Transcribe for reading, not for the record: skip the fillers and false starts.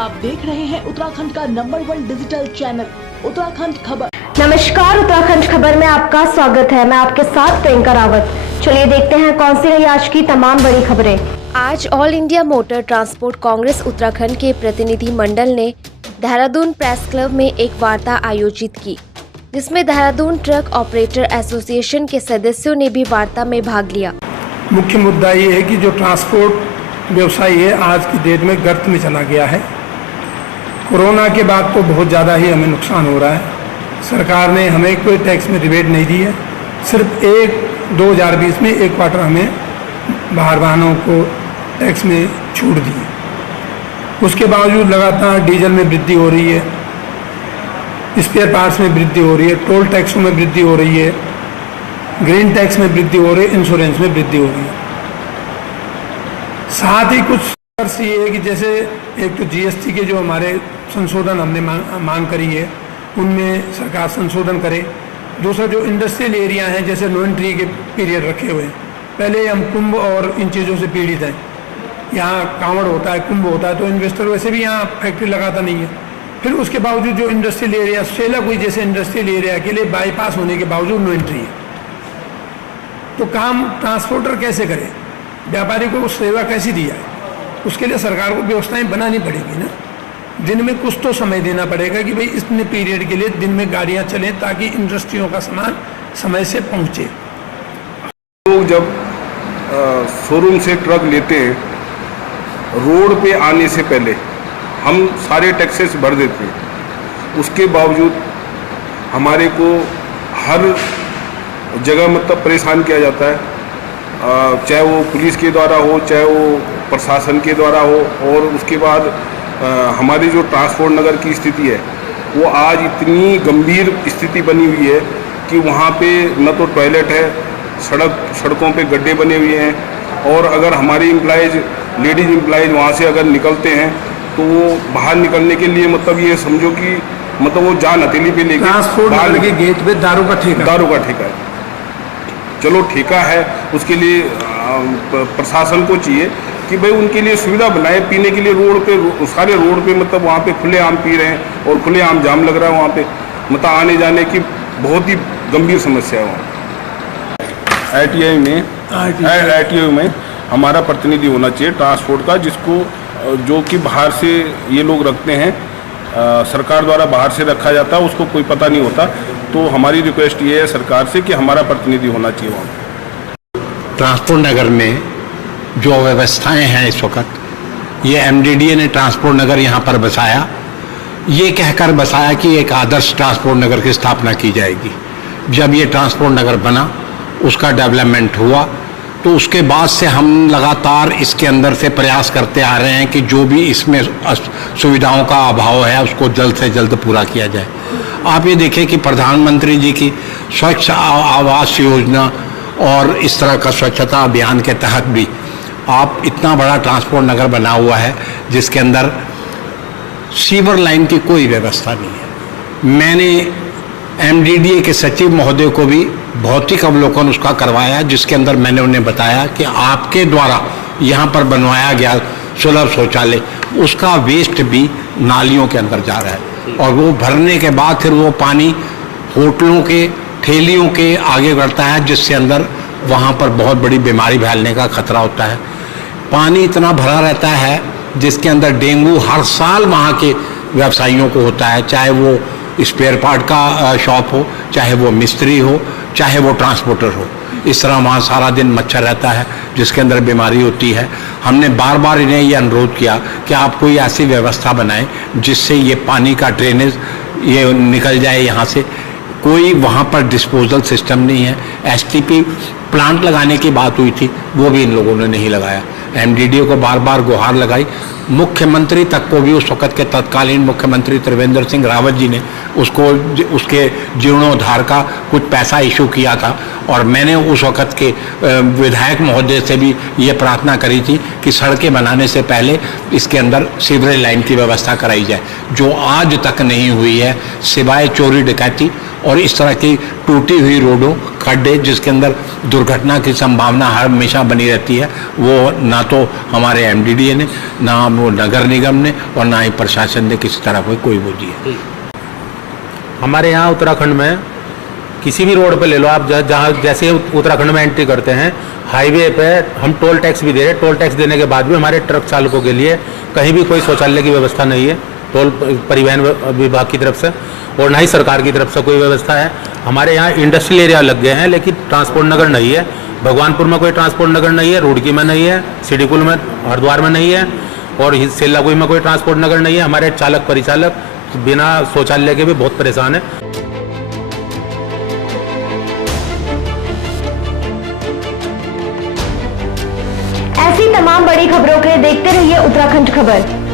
आप देख रहे हैं उत्तराखंड का नंबर 1 डिजिटल चैनल उत्तराखंड खबर। नमस्कार, उत्तराखंड खबर में आपका स्वागत है। मैं आपके साथ प्रियंका रावत। चलिए देखते हैं कौन सी रही आज की तमाम बड़ी खबरें। आज all India motor transport Congress Uttarakhand के प्रतिनिधि मंडल ने देहरादून प्रेस क्लब में एक वार्ता आयोजित की, जिसमें देहरादून ट्रक ऑपरेटर एसोसिएशन के सदस्यों ने भी वार्ता में भाग लिया। मुख्य मुद्दा ये है कि जो ट्रांसपोर्ट व्यवसाय है आज की डेट में गर्त में चला गया है। कोरोना के बाद तो बहुत ज़्यादा ही हमें नुकसान हो रहा है। सरकार ने हमें कोई टैक्स में रिबेट नहीं दी है। सिर्फ 2020 में एक क्वार्टर हमें बाहर वाहनों को टैक्स में छूट दी है। उसके बावजूद लगातार डीजल में वृद्धि हो रही है, स्पेयर पार्ट्स में वृद्धि हो रही है, टोल टैक्सों में वृद्धि हो रही है, ग्रीन टैक्स में वृद्धि हो रही है, इंश्योरेंस में वृद्धि हो रही है। साथ ही कुछ ये है कि जैसे एक तो जीएसटी के जो हमारे संशोधन हमने मांग करी है, उनमें सरकार संशोधन करे। दूसरा जो इंडस्ट्रियल एरिया हैं, जैसे नो एंट्री के पीरियड रखे हुए हैं। पहले हम कुंभ और इन चीज़ों से पीड़ित हैं। यहाँ कांवड़ होता है, कुंभ होता है, तो इन्वेस्टर वैसे भी यहाँ फैक्ट्री लगाता नहीं है। फिर उसके बावजूद जो इंडस्ट्रियल एरिया सेला कोई जैसे इंडस्ट्रियल एरिया के लिए बाईपास होने के बावजूद नो एंट्री है, तो काम ट्रांसपोर्टर कैसे करे, व्यापारी को सेवा कैसी दी जाए? उसके लिए सरकार को व्यवस्थाएं बनानी पड़ेगी ना। दिन में कुछ तो समय देना पड़ेगा कि भाई इतने पीरियड के लिए दिन में गाड़ियां चलें ताकि इंडस्ट्रियों का सामान समय से पहुंचे। लोग जब शोरूम से ट्रक लेते हैं, रोड पे आने से पहले हम सारे टैक्सेस भर देते हैं। उसके बावजूद हमारे को हर जगह मतलब परेशान किया जाता है, चाहे वो पुलिस के द्वारा हो, चाहे वो प्रशासन के द्वारा हो। और उसके बाद हमारी जो ट्रांसपोर्ट नगर की स्थिति है वो आज इतनी गंभीर स्थिति बनी हुई है कि वहाँ पे न तो टॉयलेट है, सड़कों पे गड्ढे बने हुए हैं। और अगर हमारी लेडीज एम्प्लॉयज़ वहाँ से अगर निकलते हैं तो वो बाहर निकलने के लिए मतलब ये समझो कि मतलब वो जान हथेली पे लेके ट्रांसपोर्ट नगर के गेट पे दारू का ठेका है। चलो ठेका है, उसके लिए प्रशासन को चाहिए कि भाई उनके लिए सुविधा बनाए। पीने के लिए रोड पे सारे रोड पे मतलब वहाँ पे खुले आम पी रहे हैं और खुले आम जाम लग रहा है वहाँ पे, मतलब आने जाने की बहुत ही गंभीर समस्या है वहाँ। आईटीआई में हमारा प्रतिनिधि होना चाहिए ट्रांसपोर्ट का, जो कि बाहर से ये लोग रखते हैं, सरकार द्वारा बाहर से रखा जाता है, उसको कोई पता नहीं होता। तो हमारी रिक्वेस्ट ये है सरकार से कि हमारा प्रतिनिधि होना चाहिए वहाँ। ट्रांसपोर्ट नगर में जो व्यवस्थाएं हैं इस वक्त, ये एमडीडीए ने ट्रांसपोर्ट नगर यहाँ पर बसाया, ये कहकर बसाया कि एक आदर्श ट्रांसपोर्ट नगर की स्थापना की जाएगी। जब ये ट्रांसपोर्ट नगर बना, उसका डेवलपमेंट हुआ, तो उसके बाद से हम लगातार इसके अंदर से प्रयास करते आ रहे हैं कि जो भी इसमें सुविधाओं का अभाव है उसको जल्द से जल्द पूरा किया जाए। आप ये देखें कि प्रधानमंत्री जी की स्वच्छ आवास योजना और इस तरह का स्वच्छता अभियान के तहत भी आप इतना बड़ा ट्रांसपोर्ट नगर बना हुआ है जिसके अंदर सीवर लाइन की कोई व्यवस्था नहीं है। मैंने एमडीडीए के सचिव महोदय को भी भौतिक अवलोकन उसका करवाया, जिसके अंदर मैंने उन्हें बताया कि आपके द्वारा यहाँ पर बनवाया गया सुलभ शौचालय, उसका वेस्ट भी नालियों के अंदर जा रहा है और वो भरने के बाद फिर वो पानी होटलों के ठेलियों के आगे बढ़ता है, जिससे अंदर वहाँ पर बहुत बड़ी बीमारी फैलने का खतरा होता है। पानी इतना भरा रहता है जिसके अंदर डेंगू हर साल वहाँ के व्यवसायियों को होता है, चाहे वो स्पेयर पार्ट का शॉप हो, चाहे वो मिस्त्री हो, चाहे वो ट्रांसपोर्टर हो। इस तरह वहाँ सारा दिन मच्छर रहता है जिसके अंदर बीमारी होती है। हमने बार बार इन्हें ये अनुरोध किया कि आप कोई ऐसी व्यवस्था बनाएं जिससे ये पानी का ड्रेनेज ये निकल जाए यहाँ से। कोई वहाँ पर डिस्पोजल सिस्टम नहीं है। एसटीपी प्लांट लगाने की बात हुई थी, वो भी इन लोगों ने नहीं लगाया। एमडीडीए को बार बार गुहार लगाई, मुख्यमंत्री तक को भी उस वक़्त के तत्कालीन मुख्यमंत्री त्रिवेंद्र सिंह रावत जी ने उसके जीर्णोद्धार का कुछ पैसा इशू किया था और मैंने उस वक़्त के विधायक महोदय से भी ये प्रार्थना करी थी कि सड़कें बनाने से पहले इसके अंदर सीवरेज लाइन की व्यवस्था कराई जाए, जो आज तक नहीं हुई है। सिवाय चोरी डकैती और इस तरह की टूटी हुई रोडों, खड्डे जिसके अंदर दुर्घटना की संभावना हमेशा बनी रहती है, वो ना तो हमारे एमडीडीए ने, ना वो नगर निगम ने और ना ही प्रशासन ने किसी तरह कोई वो दी है। हमारे यहाँ उत्तराखंड में किसी भी रोड पे ले लो आप, जहाँ जैसे उत्तराखंड में एंट्री करते हैं, हाईवे पे हम टोल टैक्स भी दे रहे हैं। टोल टैक्स देने के बाद भी हमारे ट्रक चालकों के लिए कहीं भी कोई शौचालय की व्यवस्था नहीं है, टोल परिवहन विभाग की तरफ से, और ना ही सरकार की तरफ से कोई व्यवस्था है। हमारे यहाँ इंडस्ट्रियल एरिया लग गए हैं, लेकिन ट्रांसपोर्ट नगर नहीं है। भगवानपुर में कोई ट्रांसपोर्ट नगर नहीं है, रुड़की में नहीं है, सिडीकुल में, हरिद्वार में नहीं है, और सेलाकुई में कोई ट्रांसपोर्ट नगर नहीं है। हमारे चालक परिचालक बिना शौचालय के भी बहुत परेशान है। ऐसी तमाम बड़ी खबरों के लिए देखते रहिए उत्तराखंड खबर।